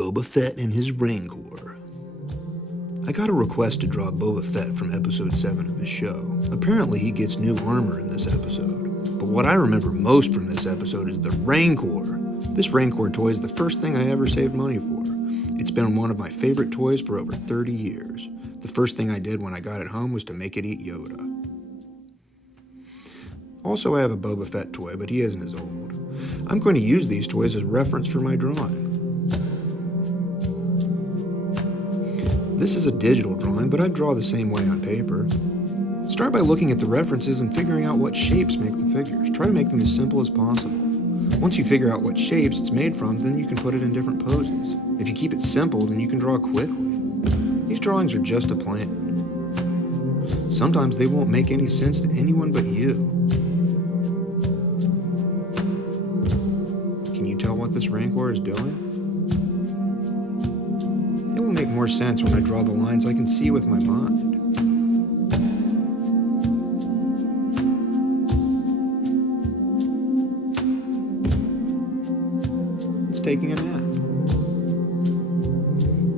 Boba Fett and his Rancor. I got a request to draw Boba Fett from episode 7 of his show. Apparently he gets new armor in this episode. But what I remember most from this episode is the Rancor. This Rancor toy is the first thing I ever saved money for. It's been one of my favorite toys for over 30 years. The first thing I did when I got it home was to make it eat Yoda. Also, I have a Boba Fett toy, but he isn't as old. I'm going to use these toys as reference for my drawing. This is a digital drawing, but I draw the same way on paper. Start by looking at the references and figuring out what shapes make the figures. Try to make them as simple as possible. Once you figure out what shapes it's made from, then you can put it in different poses. If you keep it simple, then you can draw quickly. These drawings are just a plan. Sometimes they won't make any sense to anyone but you. Can you tell what this Rancor is doing? It will make more sense when I draw the lines I can see with my mind. It's taking a nap.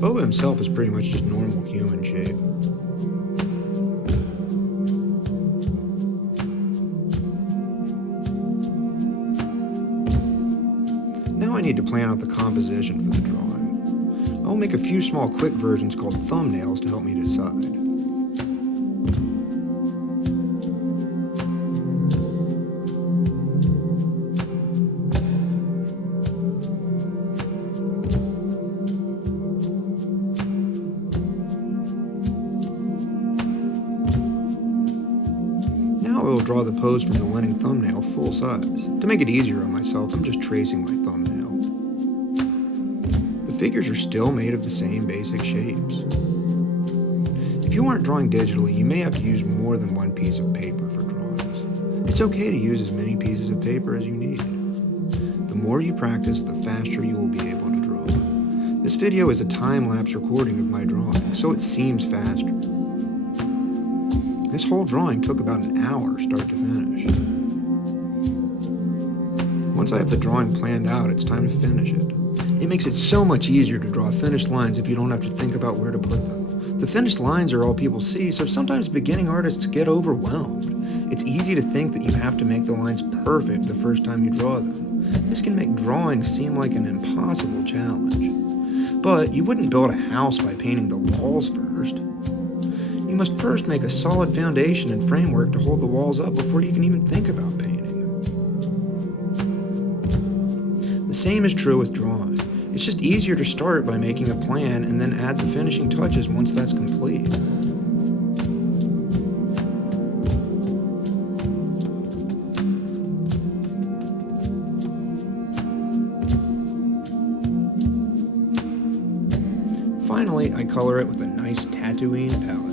Boba himself is pretty much just normal human shape. Now I need to plan out the composition for the drawing. I'll make a few small quick versions called thumbnails to help me decide. Now I will draw the pose from the winning thumbnail full size. To make it easier on myself, I'm just tracing my thumbnail. The figures are still made of the same basic shapes. If you aren't drawing digitally, you may have to use more than one piece of paper for drawings. It's okay to use as many pieces of paper as you need. The more you practice, the faster you will be able to draw. This video is a time-lapse recording of my drawing, so it seems faster. This whole drawing took about an hour start to finish. Once I have the drawing planned out, it's time to finish it. It makes it so much easier to draw finished lines if you don't have to think about where to put them. The finished lines are all people see, so sometimes beginning artists get overwhelmed. It's easy to think that you have to make the lines perfect the first time you draw them. This can make drawing seem like an impossible challenge. But you wouldn't build a house by painting the walls first. You must first make a solid foundation and framework to hold the walls up before you can even think about painting. The same is true with drawing. It's just easier to start by making a plan and then add the finishing touches once that's complete. Finally, I color it with a nice Tatooine palette.